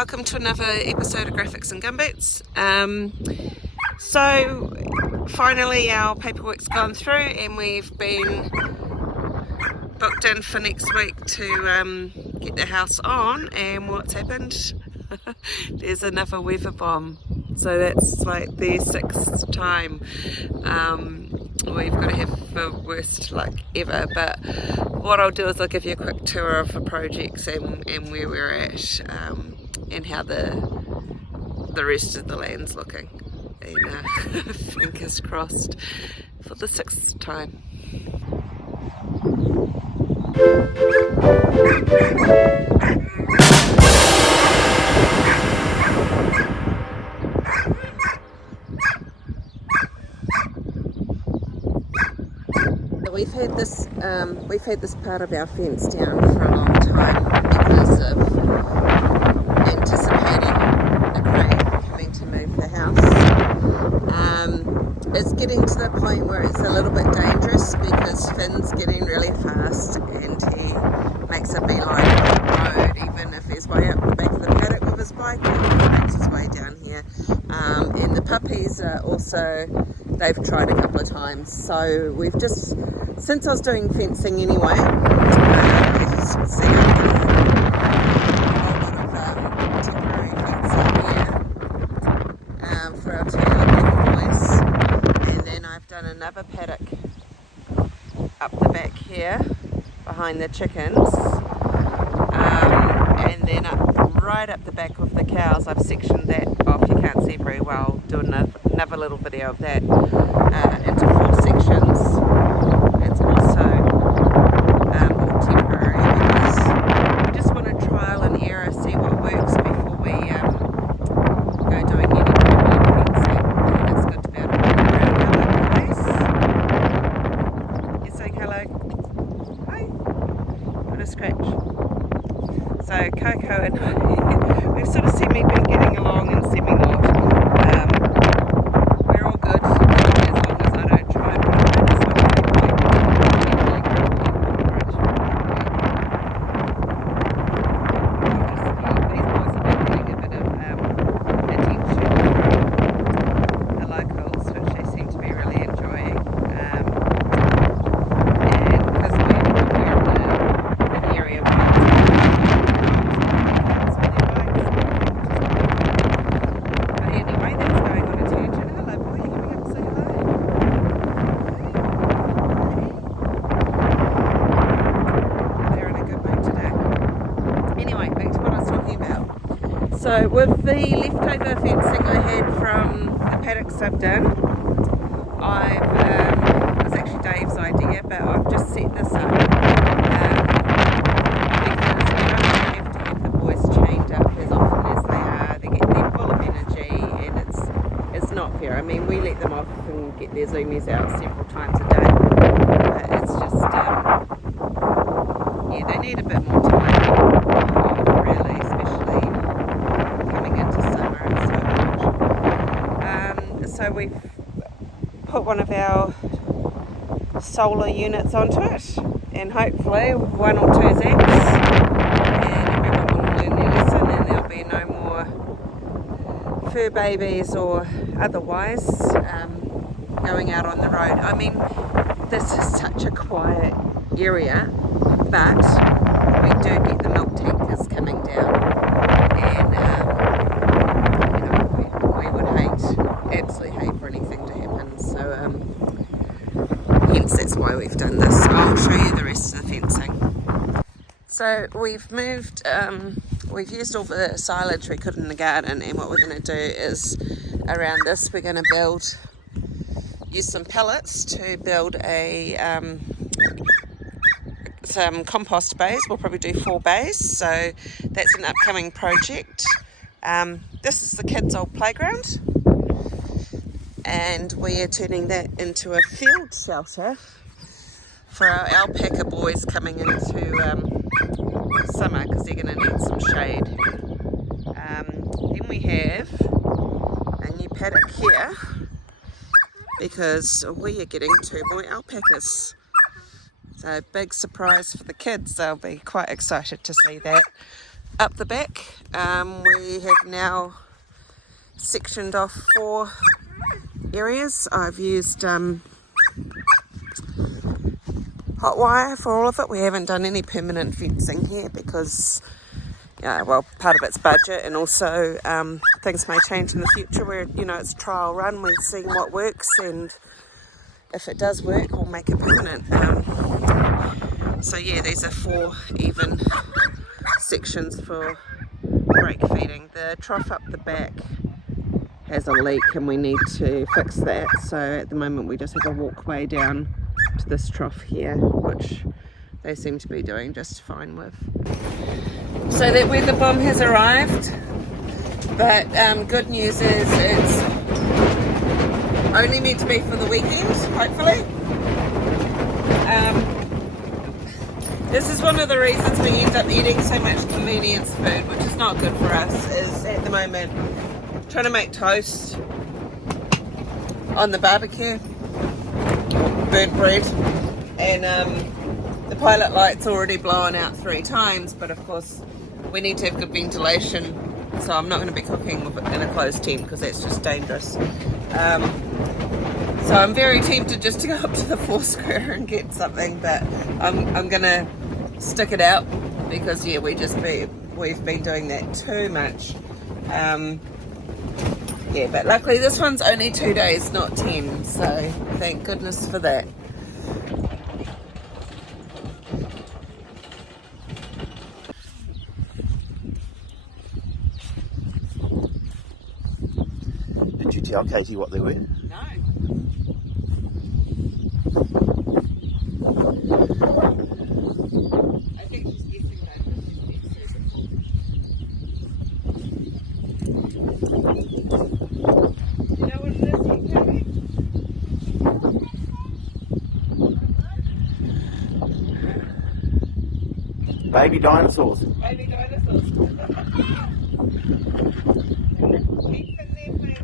welcome to another episode of Graphics and Gumboots. So finally our paperwork's gone through and we've been booked in for next week to get the house on, and what's happened? There's another weather bomb. So that's like the 6th time. We've got to have the worst luck ever, but what I'll do is I'll give you a quick tour of the projects and where we're at, and how the rest of the land's looking, and fingers crossed for the 6th time. We've had this part of our fence down for a long time because of anticipating a crane coming to move the house. It's getting to the point where it's a little bit dangerous because Finn's getting really fast and he makes a beeline on the road, even if he's way up the back of the paddock with his bike, he makes his way down here. And the puppies are also, they've tried a couple of times, so we've just, since I was doing fencing anyway, as you can see, I've done a lot of temporary fencing here for our 2 little boys, and then I've done another paddock up the back here behind the chickens, and then right up the back with the cows. I've sectioned that off, you can't see very well, do another little video of that, into 4 sections. It's also more temporary because we just want to trial and error, see what works before we go doing any permanent fencing. And it's good to be able to walk around our place. You're saying hello? Hi. Got a scratch. So Coco and I, we've sort of semi-been getting along and semi-not. We're all good as long as I don't try and run around this one. These boys have been getting a bit of attention from the locals, which they seem to be really enjoying. And because we're in an area where So with the leftover fencing I had from the paddocks I've done, it was actually Dave's idea, but I've just set this up because you don't have to have the boys chained up as often as they are. They're full of energy, and it's not fair. I mean, we let them off and get their zoomies out several times a day, but it's just, yeah, they need a bit more time, really, especially coming into summer and so much. So we've put one of our solar units onto it, and hopefully 1 or 2 zaps, and everyone will learn their lesson, and there'll be no more fur babies or otherwise going out on the road. I mean, this is such a quiet area, but we do get the milk tankers coming down, and we would absolutely hate for anything to happen, so hence that's why we've done this. I'll show you the rest of the fencing. So we've moved, we've used all the silage we could in the garden, and what we're going to do is around this we're going to use some pellets to build some compost bays. We'll probably do 4 bays, so that's an upcoming project. This is the kids' old playground, and we are turning that into a field shelter for our alpaca boys coming into summer, because they're going to need some shade. Then we have a new paddock here because we are getting 2 more alpacas. So big surprise for the kids, they'll be quite excited to see that. up the back. We have now sectioned off 4 areas. I've used hot wire for all of it. We haven't done any permanent fencing here because, well, part of it's budget, and also things may change in the future where, it's a trial run. We're seeing what works, and if it does work, we'll make it permanent. So yeah, these are 4 even sections for break feeding. The trough up the back has a leak and we need to fix that. So at the moment we just have a walkway down to this trough here, which they seem to be doing just fine with. So that weather bomb has arrived, but good news is it's only meant to be for the weekend, hopefully. This is one of the reasons we end up eating so much convenience food, which is not good for us, is at the moment trying to make toast on the barbecue, burnt bread, and the pilot light's already blown out 3 times, but of course we need to have good ventilation, so I'm not going to be cooking in a closed tent because that's just dangerous. So I'm very tempted just to go up to the Foursquare and get something, but I'm going to stick it out because yeah, we've been doing that too much. Yeah, but luckily this one's only 2 days, not 10, so thank goodness for that. Did you tell Katie what they were? No. I think she's guessing that. You know what it is, Katie? Baby dinosaurs. Baby dinosaurs. Keep in their place.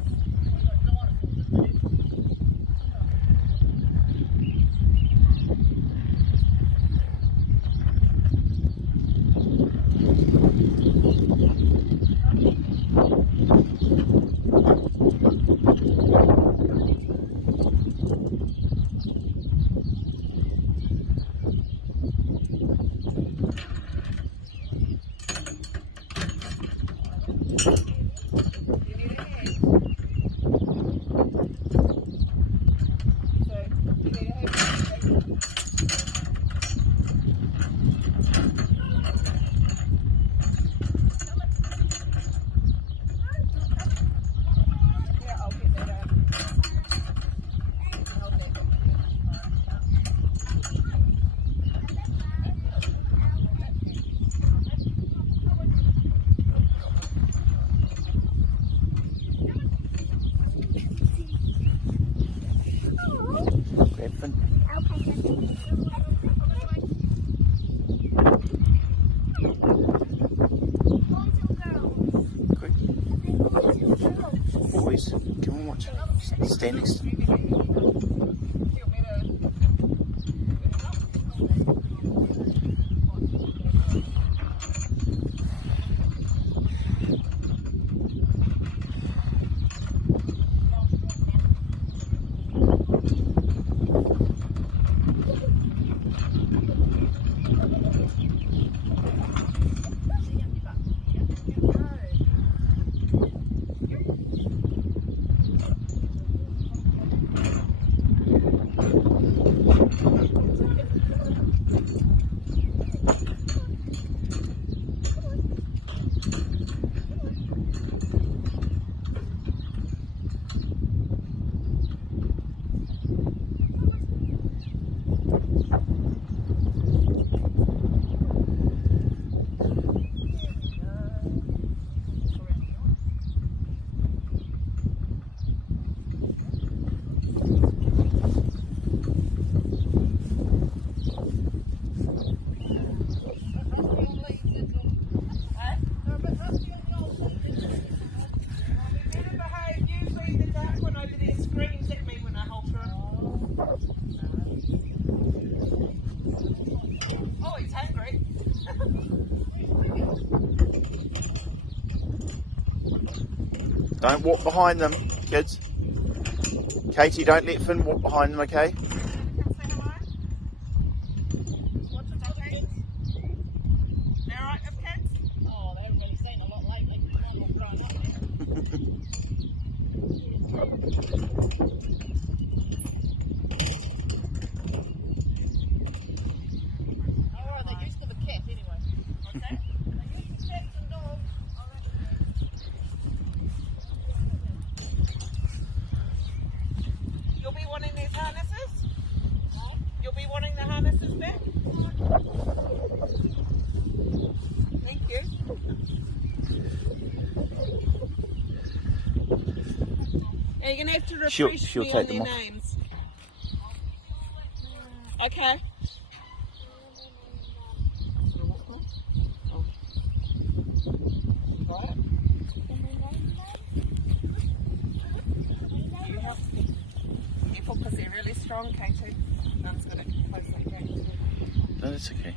Boys, come on, watch. Stand next. Don't walk behind them, kids. Katie, don't let Finn walk behind them, okay? You'll be wanting these harnesses? You'll be wanting the harnesses back? Thank you. Now you're going to have to refresh She'll me take on them their off. names. Okay. Right. Careful because they're really strong, Katie. Mum's got it close like that. No, that's okay.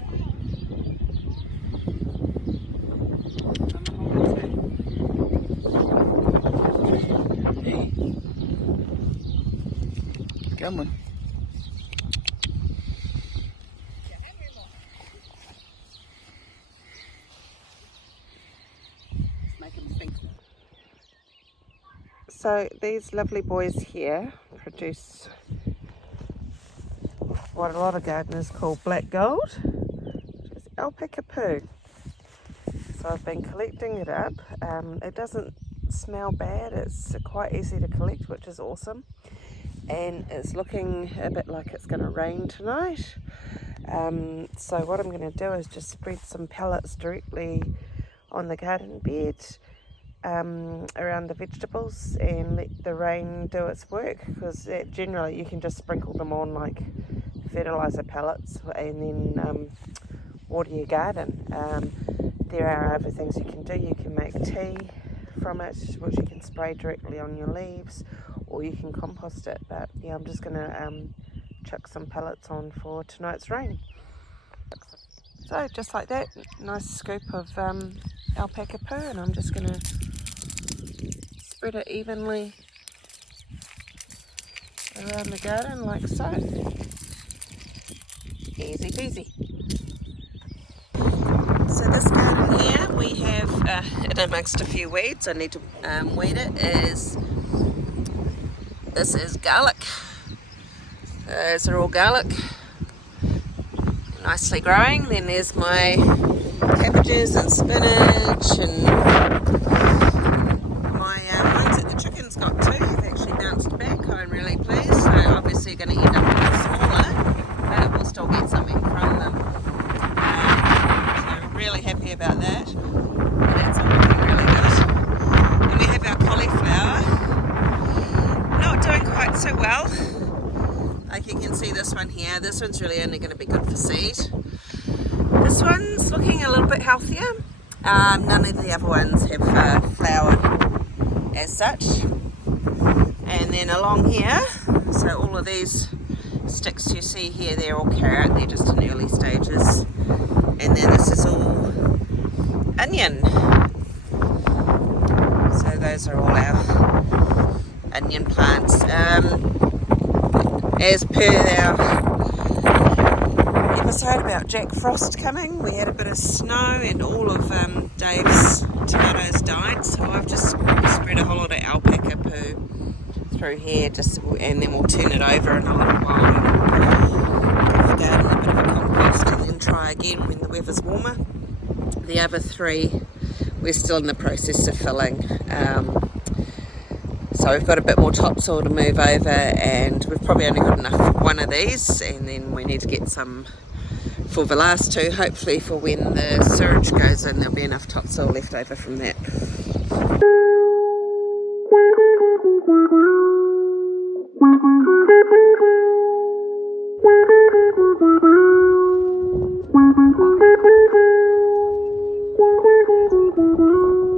Hey. Come on. So these lovely boys here produce what a lot of gardeners call black gold, which is alpaca poo. So I've been collecting it up. It doesn't smell bad, it's quite easy to collect, which is awesome. And it's looking a bit like it's going to rain tonight. So what I'm going to do is just spread some pellets directly on the garden bed around the vegetables and let the rain do its work, because generally you can just sprinkle them on like fertilizer pellets and then water your garden. There are other things you can do. You can make tea from it, which you can spray directly on your leaves, or you can compost it. But yeah, I'm just going to chuck some pellets on for tonight's rain. So just like that, nice scoop of alpaca poo, and I'm just going to spread it evenly around the garden like so. Easy peasy. So this garden here we have, in amongst a few weeds, I need to weed it, this is garlic. Those are all garlic, nicely growing. Then there's my cabbages and spinach, and my ones that the chickens got too have actually bounced back. I'm really pleased. So obviously going to end up a bit smaller, but we'll still get something from them. So really happy about that. That's all looking really good. Then we have our cauliflower. Not doing quite so well. Like you can see this one here, this one's really only going to be good for seed. This one's looking a little bit healthier. None of the other ones have flowered as such. And then along here, so all of these sticks you see here, they're all carrot, they're just in early stages. And then this is all onion. So those are all our onion plants. As per our episode about Jack Frost coming, we had a bit of snow and all of Dave's tomatoes died, so I've just spread a whole lot of alpaca poo through here, and then we'll turn it over in a little while and give the garden a bit of a compost, and then try again when the weather's warmer. The other three we're still in the process of filling. So we've got a bit more topsoil to move over, and we've probably only got enough for one of these, and then we need to get some for the last two, hopefully for when the surge goes in there'll be enough topsoil left over from that.